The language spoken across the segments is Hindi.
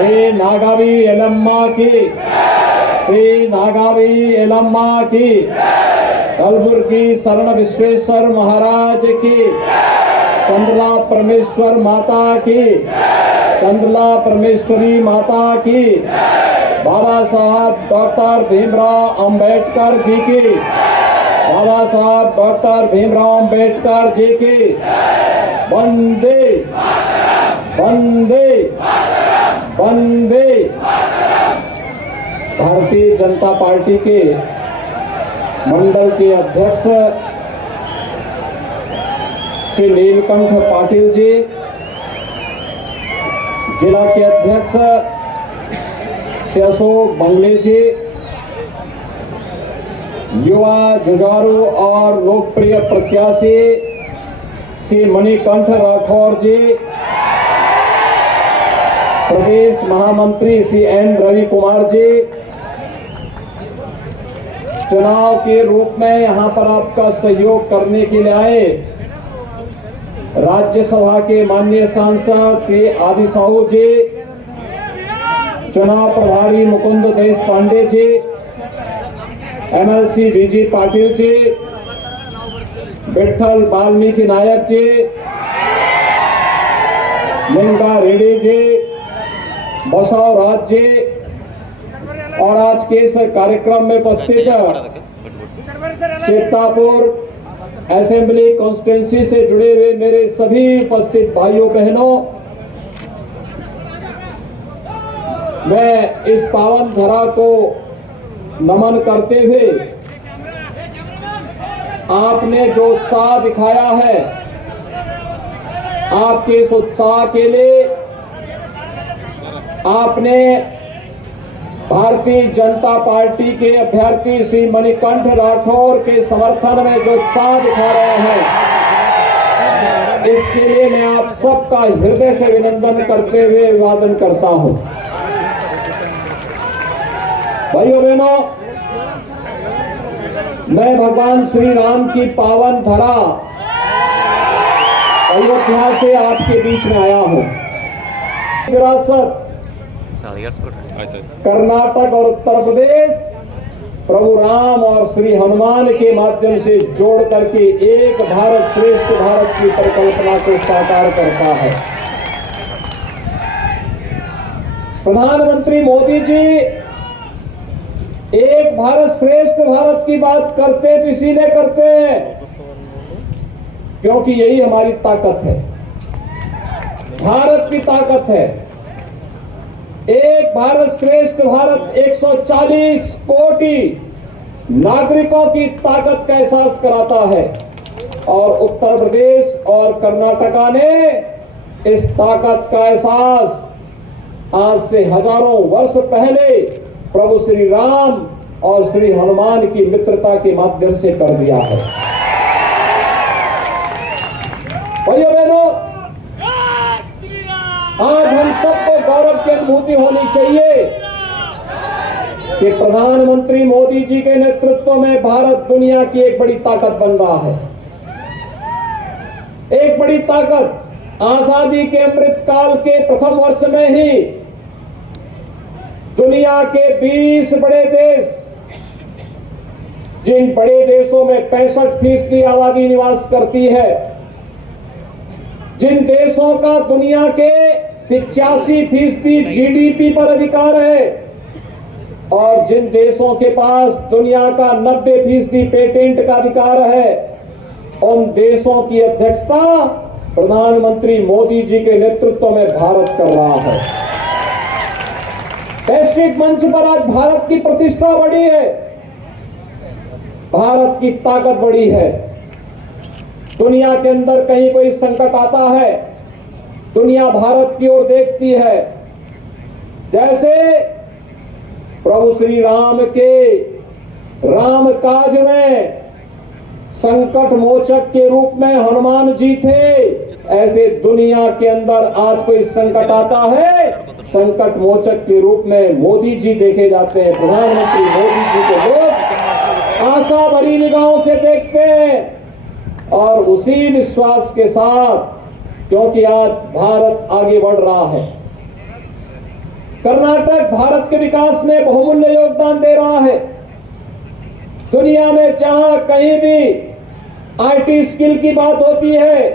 श्री नागावी एलम्मा की, श्री नागावी एलम्मा की, कलबुर्गी शरण विश्वेश्वर महाराज की, चंद्रला परमेश्वर माता की, चंद्रला परमेश्वरी माता की, बाबा साहब डॉक्टर भीमराव अंबेडकर जी की, बाबा साहब डॉक्टर भीमराव अंबेडकर जी की। वंदे वंदे वंदे। भारतीय जनता पार्टी के मंडल के अध्यक्ष श्री नीलकंठ पाटिल जी, जिला के अध्यक्ष श्री अशोक बंगले जी, युवा जुझारू और लोकप्रिय प्रत्याशी श्री मणिकंठ राठौर जी, प्रदेश महामंत्री श्री एन रवि कुमार जी, चुनाव के रूप में यहां पर आपका सहयोग करने के लिए आए राज्यसभा के माननीय सांसद श्री आदि साहू जी, चुनाव प्रभारी मुकुंद देश पांडे जी, एमएलसी बीजी पाटिल जी, विठल वाल्मीकि नायक जी, मुंगा रेड्डी जी, बसव राज जी और आज के इस कार्यक्रम में उपस्थित चित्तापुर असेंबली कॉन्स्टिट्यूंसी से जुड़े हुए मेरे सभी उपस्थित भाइयों बहनों, मैं इस पावन धरा को नमन करते हुए आपने जो उत्साह दिखाया है, आपके इस उत्साह के लिए आपने भारतीय जनता पार्टी के अभ्यर्थी श्री मणिकंठ राठौर के समर्थन में जो उत्साह दिखा रहे हैं, इसके लिए मैं आप सबका हृदय से अभिनंदन करते हुए अभिवादन करता हूं। भाइयों बहनों, मैं भगवान श्री राम की पावन धरा अयोध्या से आपके बीच में आया हूं। विरासत कर्नाटक और उत्तर प्रदेश प्रभु राम और श्री हनुमान के माध्यम से जोड़ करके एक भारत श्रेष्ठ भारत की परिकल्पना को साकार करता है। प्रधानमंत्री मोदी जी एक भारत श्रेष्ठ भारत की बात करते तो इसीलिए करते हैं क्योंकि यही हमारी ताकत है, भारत की ताकत है। एक भारत श्रेष्ठ भारत 140 कोटि नागरिकों की ताकत का एहसास कराता है और उत्तर प्रदेश और कर्नाटका ने इस ताकत का एहसास आज से हजारों वर्ष पहले प्रभु श्री राम और श्री हनुमान की मित्रता के माध्यम से कर दिया है। भाइयों बहनों, आज हम सबको गौरव की अनुभूति होनी चाहिए कि प्रधानमंत्री मोदी जी के नेतृत्व में भारत दुनिया की एक बड़ी ताकत बन रहा है। एक बड़ी ताकत आजादी के अमृत काल के प्रथम वर्ष में ही दुनिया के 20 बड़े देश, जिन बड़े देशों में 65% आबादी निवास करती है, जिन देशों का दुनिया के 85% जीडीपी पर अधिकार है और जिन देशों के पास दुनिया का 90% पेटेंट का अधिकार है, उन देशों की अध्यक्षता प्रधानमंत्री मोदी जी के नेतृत्व में भारत कर रहा है। वैश्विक मंच पर आज भारत की प्रतिष्ठा बढ़ी है, भारत की ताकत बढ़ी है। दुनिया के अंदर कहीं कोई संकट आता है, दुनिया भारत की ओर देखती है। जैसे प्रभु श्री राम के राम काज में संकट मोचक के रूप में हनुमान जी थे, ऐसे दुनिया के अंदर आज कोई संकट आता है, संकट मोचक के रूप में मोदी जी देखे जाते हैं। प्रधानमंत्री मोदी जी को लोग आशा भरी निगाहों से देखते हैं और उसी विश्वास के साथ, क्योंकि आज भारत आगे बढ़ रहा है, कर्नाटक भारत के विकास में बहुमूल्य योगदान दे रहा है। दुनिया में जहां कहीं भी आईटी स्किल की बात होती है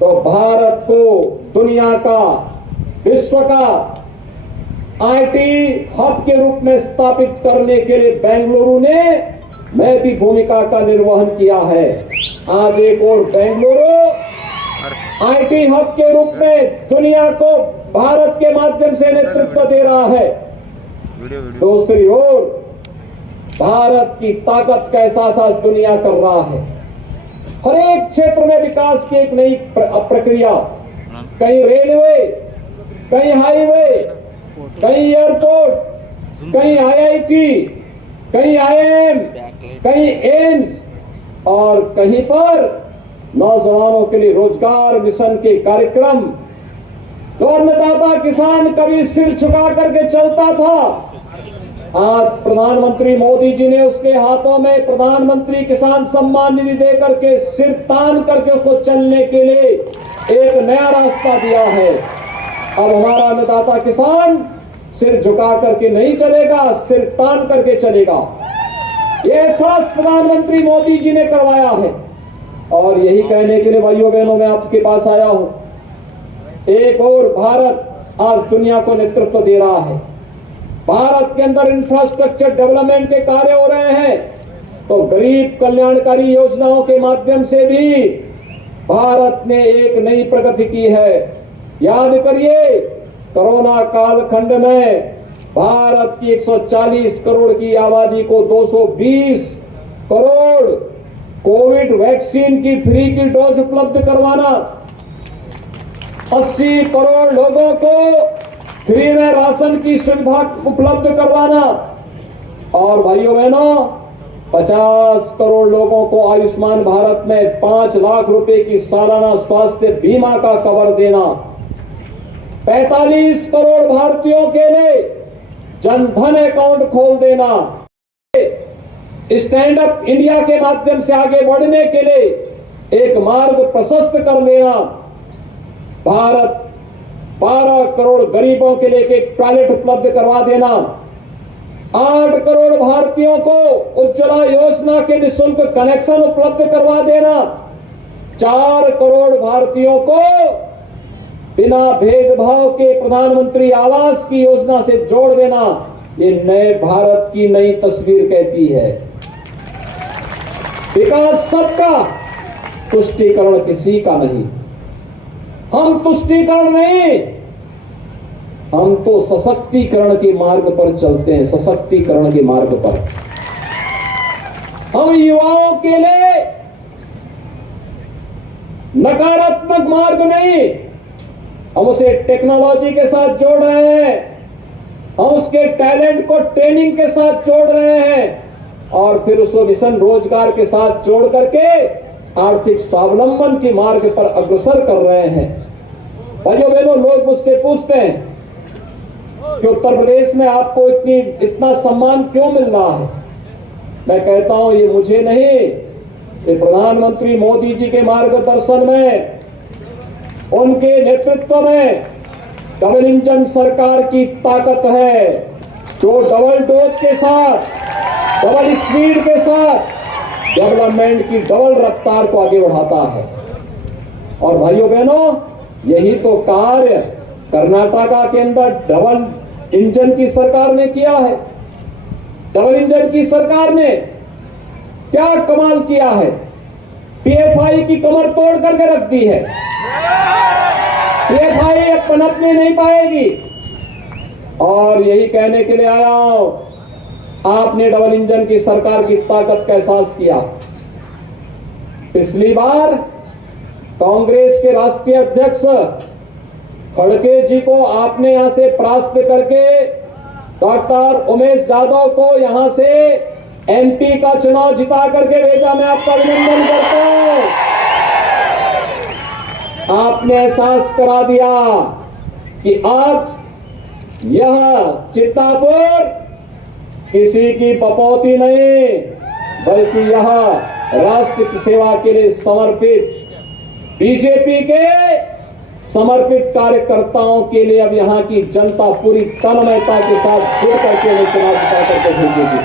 तो भारत को दुनिया का, विश्व का आईटी हब के रूप में स्थापित करने के लिए बेंगलुरु ने महती भूमिका का निर्वहन किया है। आज एक और बेंगलुरु आईटी हब के रूप में दुनिया को भारत के माध्यम से नेतृत्व दे रहा है। दूसरी ओर भारत की ताकत का एहसास आज दुनिया कर रहा है। हर एक क्षेत्र में विकास की एक नई प्रक्रिया, कहीं रेलवे, कहीं हाईवे, कहीं एयरपोर्ट, कहीं आईआईटी, कहीं आईआईएम, कहीं एम्स और कहीं पर नौजवानों के लिए रोजगार मिशन के कार्यक्रम। तो अन्नदाता किसान कभी सिर झुका करके चलता था, आज प्रधानमंत्री मोदी जी ने उसके हाथों में प्रधानमंत्री किसान सम्मान निधि देकर के सिर तान करके उसको चलने के लिए एक नया रास्ता दिया है। अब हमारा अन्नदाता किसान सिर झुका करके नहीं चलेगा, सिर तान करके चलेगा। ये एहसास प्रधानमंत्री मोदी जी ने करवाया है और यही कहने के लिए भाइयों बहनों मैं आपके पास आया हूं। एक और भारत आज दुनिया को नेतृत्व दे रहा है। भारत के अंदर इंफ्रास्ट्रक्चर डेवलपमेंट के कार्य हो रहे हैं तो गरीब कल्याणकारी योजनाओं के माध्यम से भी भारत ने एक नई प्रगति की है। याद करिए, कोरोना कालखंड में भारत की 140 करोड़ की आबादी को 220 करोड़ कोविड वैक्सीन की फ्री की डोज उपलब्ध करवाना, 80 करोड़ लोगों को फ्री में राशन की सुविधा उपलब्ध करवाना और भाइयों बहनों 50 करोड़ लोगों को आयुष्मान भारत में 5 लाख रुपए की सालाना स्वास्थ्य बीमा का कवर देना, 45 करोड़ भारतीयों के लिए जनधन अकाउंट खोल देना, स्टैंड अप इंडिया के माध्यम से आगे बढ़ने के लिए एक मार्ग प्रशस्त कर देना, भारत 12 करोड़ गरीबों के लिए एक टॉयलेट उपलब्ध करवा देना, 8 करोड़ भारतीयों को उज्ज्वला योजना के निःशुल्क कनेक्शन उपलब्ध करवा देना, 4 करोड़ भारतीयों को बिना भेदभाव के प्रधानमंत्री आवास की योजना से जोड़ देना, ये नए भारत की नई तस्वीर कहती है। विकास सबका, तुष्टीकरण किसी का नहीं। हम तुष्टीकरण नहीं, हम तो सशक्तिकरण के मार्ग पर चलते हैं, सशक्तिकरण के मार्ग पर। हम युवाओं के लिए नकारात्मक मार्ग नहीं, हम उसे टेक्नोलॉजी के साथ जोड़ रहे हैं, हम उसके टैलेंट को ट्रेनिंग के साथ जोड़ रहे हैं और फिर उसको मिशन रोजगार के साथ जोड़ करके आर्थिक स्वावलंबन के मार्ग पर अग्रसर कर रहे हैं। भाइयों बहनों, लोग मुझसे पूछते हैं कि उत्तर प्रदेश में आपको इतना सम्मान क्यों मिल रहा है। मैं कहता हूं ये मुझे नहीं, ये प्रधानमंत्री मोदी जी के मार्गदर्शन में, उनके नेतृत्व में डबल इंजन सरकार की ताकत है जो डबल डोज के साथ, डबल स्पीड के साथ डेवलपमेंट की डबल रफ्तार को आगे बढ़ाता है। और भाइयों बहनों, यही तो कार्य कर्नाटका के अंदर डबल इंजन की सरकार ने किया है। डबल इंजन की सरकार ने क्या कमाल किया है, पीएफआई की कमर तोड़ करके रख दी है। पीएफआई अब पनपने नहीं पाएगी और यही कहने के लिए आया हूं, आपने डबल इंजन की सरकार की ताकत का एहसास किया। पिछली बार कांग्रेस के राष्ट्रीय अध्यक्ष खड़गे जी को आपने यहां से परास्त करके डॉक्टर उमेश यादव को यहां से एमपी का चुनाव जिता करके भेजा। मैं आपका अभिनंदन करता हूं। आपने एहसास करा दिया कि अब यह चित्तापुर किसी की पपौती नहीं, बल्कि यह राष्ट्र की सेवा के लिए समर्पित बीजेपी के समर्पित कार्यकर्ताओं के लिए अब यहां की जनता पूरी तन्मयता के साथ जुड़ करके उन्हें चुनाव जिता करके भेजेगी।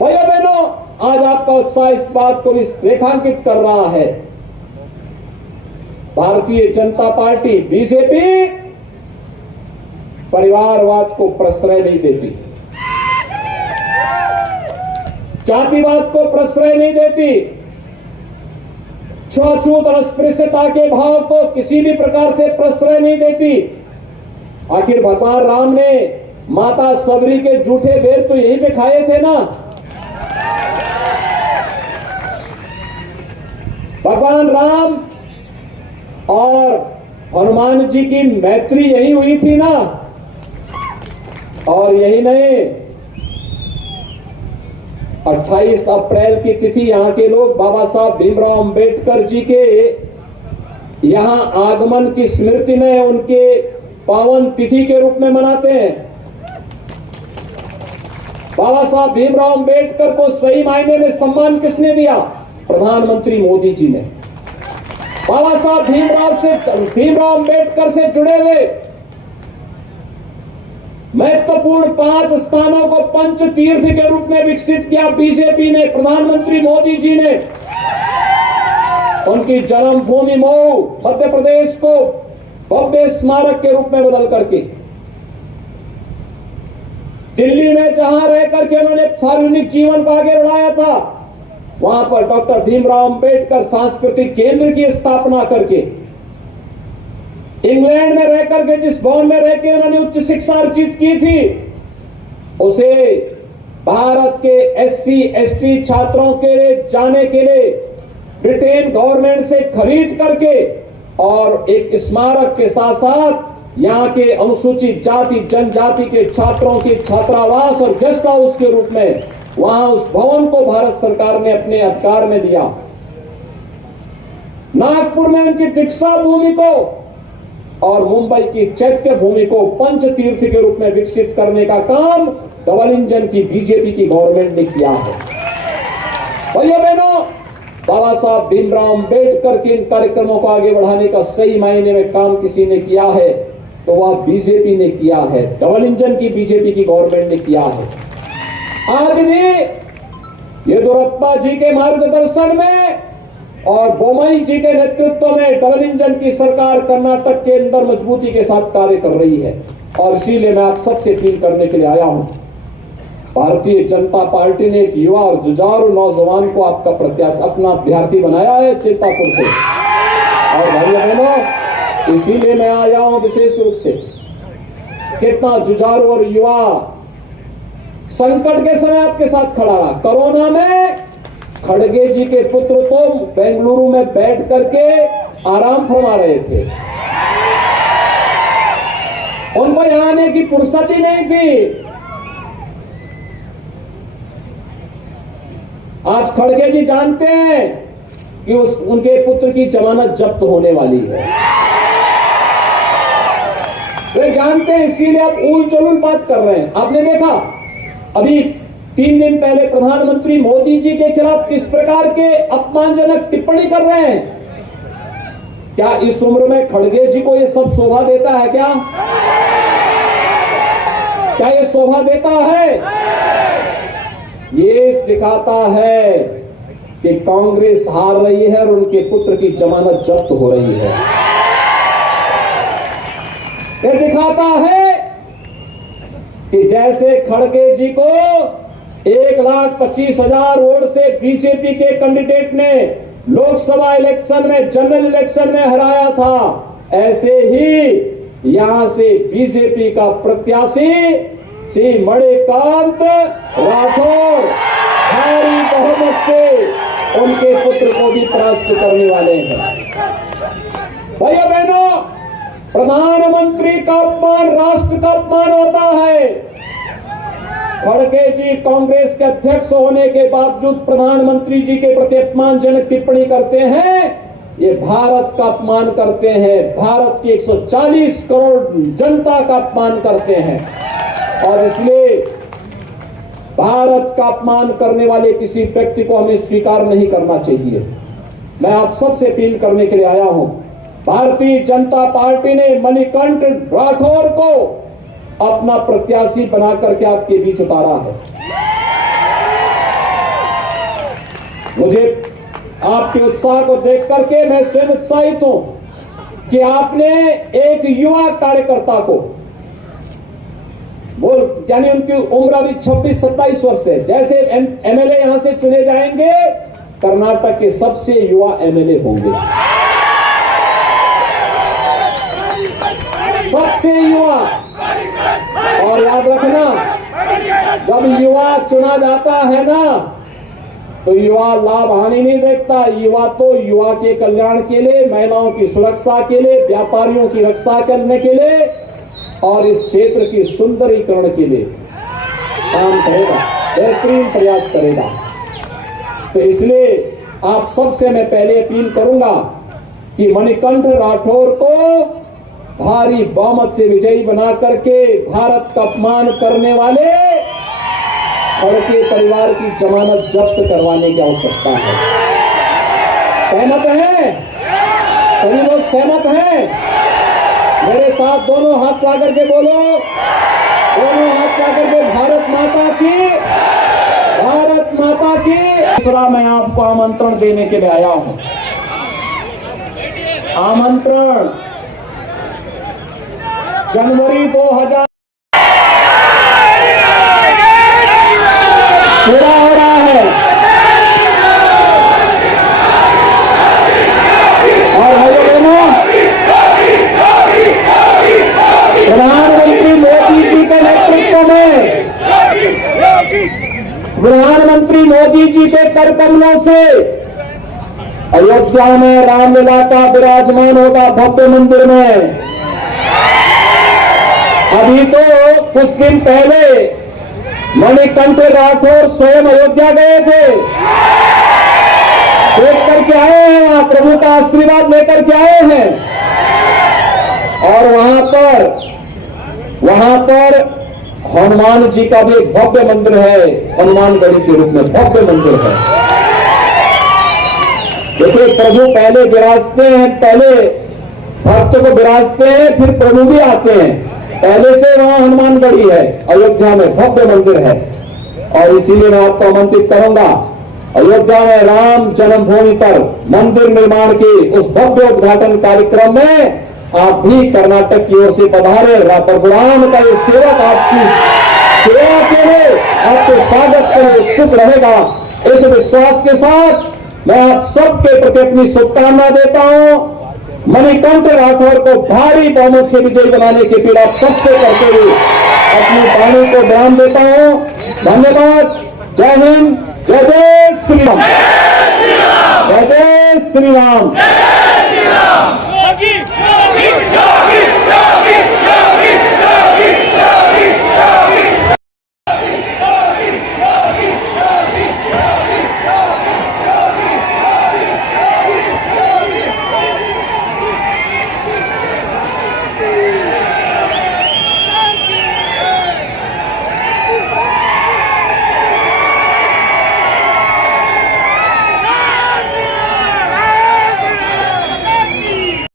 भाइयों बहनों, आज आपका उत्साह इस बात को रेखांकित कर रहा है, भारतीय जनता पार्टी बीजेपी परिवारवाद को प्रश्रय नहीं देती, जातिवाद को प्रश्रय नहीं देती, छुआछूत और अस्पृश्यता के भाव को किसी भी प्रकार से प्रश्रय नहीं देती। आखिर भगवान राम ने माता सबरी के जूठे बेर तो यही पे खाए थे ना। भगवान राम और हनुमान जी की मैत्री यही हुई थी ना। और यही नहीं, 28 अप्रैल की तिथि यहां के लोग बाबा साहब भीमराव अंबेडकर जी के यहां आगमन की स्मृति में उनके पावन तिथि के रूप में मनाते हैं। बाबा साहब भीमराव अंबेडकर को सही मायने में सम्मान किसने दिया? प्रधानमंत्री मोदी जी ने। बाबा साहब भीमराव अंबेडकर से जुड़े हुए महत्वपूर्ण 5 स्थानों को पंच तीर्थ के रूप में विकसित किया बीजेपी ने, प्रधानमंत्री मोदी जी ने। उनकी जन्मभूमि मऊ मध्य प्रदेश को भव्य स्मारक के रूप में बदल करके, दिल्ली में जहां रह करके उन्होंने सार्वजनिक जीवन को आगे बढ़ाया था, वहां पर डॉक्टर भीमराव अंबेडकर सांस्कृतिक केंद्र की स्थापना करके, इंग्लैंड में रह करके जिस भवन में रह के उन्होंने उच्च शिक्षा अर्जित की थी, उसे भारत के एससी एसटी छात्रों के लिए जाने के लिए ब्रिटेन गवर्नमेंट से खरीद करके और एक स्मारक के साथ साथ यहां के अनुसूचित जाति जनजाति के छात्रों की छात्रावास और गेस्ट हाउस के रूप में वहां उस भवन को भारत सरकार ने अपने अधिकार में दिया। नागपुर में उनकी दीक्षा भूमि को और मुंबई की चैत्य भूमि को पंच तीर्थ के रूप में विकसित करने का काम डबल इंजन की बीजेपी की गवर्नमेंट ने किया है। भाइयों बहनों, बाबा साहब भीमराव अंबेडकर के इन कार्यक्रमों को आगे बढ़ाने का सही मायने में काम किसी ने किया है तो वह बीजेपी ने किया है, डबल इंजन की बीजेपी की गवर्नमेंट ने किया है। आज भी येदियुरप्पा जी के मार्गदर्शन में और बोम्मई जी के नेतृत्व में डबल इंजन की सरकार कर्नाटक के अंदर मजबूती के साथ कार्य कर रही है। और इसीलिए मैं आप सबसे अपील करने के लिए आया हूं, भारतीय जनता पार्टी ने एक युवा और जुझारू नौजवान को आपका प्रत्याशी अपना अभ्यर्थी बनाया है चिंतापुर से। और भाइयों बहनों, इसीलिए मैं आया हूं विशेष रूप से। कितना जुझारू और युवा संकट के समय आपके साथ खड़ा रहा। कोरोना में खड़गे जी के पुत्र तो बेंगलुरु में बैठ करके आराम फरमा रहे थे, उनको यहां आने की फुर्सत ही नहीं थी। आज खड़गे जी जानते हैं कि उनके पुत्र की जमानत जब्त होने वाली है, वे जानते हैं, इसीलिए आप उल जलूल बात कर रहे हैं। आपने देखा अभी 3 दिन पहले प्रधानमंत्री मोदी जी के खिलाफ किस प्रकार के अपमानजनक टिप्पणी कर रहे हैं। क्या इस उम्र में खड़गे जी को यह सब शोभा देता है? क्या यह शोभा देता है? ये दिखाता है कि कांग्रेस हार रही है और उनके पुत्र की जमानत जब्त हो रही है। यह दिखाता है कि जैसे खड़गे जी को 1,25,000 वोट से बीजेपी के कैंडिडेट ने लोकसभा इलेक्शन में, जनरल इलेक्शन में हराया था, ऐसे ही यहां से बीजेपी का प्रत्याशी श्री मणिकांत राठौर भारी बहुमत से उनके पुत्र को भी परास्त करने वाले हैं। भाइयों बहनों, प्रधानमंत्री का अपमान राष्ट्र का अपमान होता है। खड़गे जी कांग्रेस के अध्यक्ष होने के बावजूद प्रधानमंत्री जी के प्रति अपमानजनक टिप्पणी करते हैं, ये भारत का अपमान करते हैं, भारत की 140 करोड़ जनता का अपमान करते हैं। और इसलिए भारत का अपमान करने वाले किसी व्यक्ति को हमें स्वीकार नहीं करना चाहिए। मैं आप सबसे अपील करने के लिए आया हूं, भारतीय जनता पार्टी ने मणिकंठ राठौर को अपना प्रत्याशी बना करके आपके बीच उतारा है। मुझे आपके उत्साह को देख करके मैं स्वयं उत्साहित हूं कि आपने एक युवा कार्यकर्ता को, वो यानी उनकी उम्र अभी 26-27 वर्ष है, जैसे एमएलए यहां से चुने जाएंगे कर्नाटक के सबसे युवा एमएलए होंगे, सबसे युवा। और याद रखना, जब युवा चुना जाता है ना, तो युवा लाभ हानि नहीं देखता। युवा तो युवा के कल्याण के लिए, महिलाओं की सुरक्षा के लिए, व्यापारियों की रक्षा करने के लिए और इस क्षेत्र की सुंदरीकरण के लिए काम करेगा, बेहतरीन प्रयास करेगा। तो इसलिए आप सबसे मैं पहले अपील करूंगा कि मणिकंठ राठौर को भारी बहुमत से विजयी बना करके भारत का अपमान करने वाले और के परिवार की जमानत जब्त करवाने की आवश्यकता है। सहमत हैं? सभी लोग सहमत हैं? मेरे साथ दोनों हाथ ला करके बोलो, दोनों हाथ ला करके भारत माता की, भारत माता की। दूसरा, मैं आपको आमंत्रण देने के लिए आया हूं। आमंत्रण जनवरी 2000 पूरा हो रहा है और भाइयों बहनों, प्रधानमंत्री मोदी जी के नेतृत्व में, प्रधानमंत्री मोदी जी के कर कमलों से अयोध्या में रामलला का विराजमान होगा भव्य मंदिर में। अभी तो कुछ दिन पहले मणिकंठ राठौर स्वयं अयोध्या गए थे, देख करके आए हैं, वहां प्रभु का आशीर्वाद लेकर के आए हैं। और वहां पर हनुमान जी का भी एक भव्य मंदिर है, हनुमानगढ़ी के रूप में भव्य मंदिर है। देखिए, प्रभु पहले विराजते हैं, पहले भक्त को विराजते हैं, फिर प्रभु भी आते हैं। पहले से वहां हनुमानगढ़ी है, अयोध्या में भव्य मंदिर है। और इसीलिए मैं आपको आमंत्रित करूंगा, अयोध्या में राम जन्मभूमि पर मंदिर निर्माण के उस भव्य उद्घाटन कार्यक्रम में आप भी कर्नाटक की ओर से पधारे। प्रभु राम का ये सेवक आपकी सेवा के लिए आपको स्वागत करने उत्सुक रहेगा। इस विश्वास के साथ मैं आप सबके प्रति अपनी शुभकामना देता हूं। मणिकंठ राठौर को भारी बहुमत से विजयी बनाने की अपील आप सबसे करते हुए अपनी वाणी को विराम देता हूं। धन्यवाद। जय हिंद, जय जय श्री राम, जय जय श्री राम।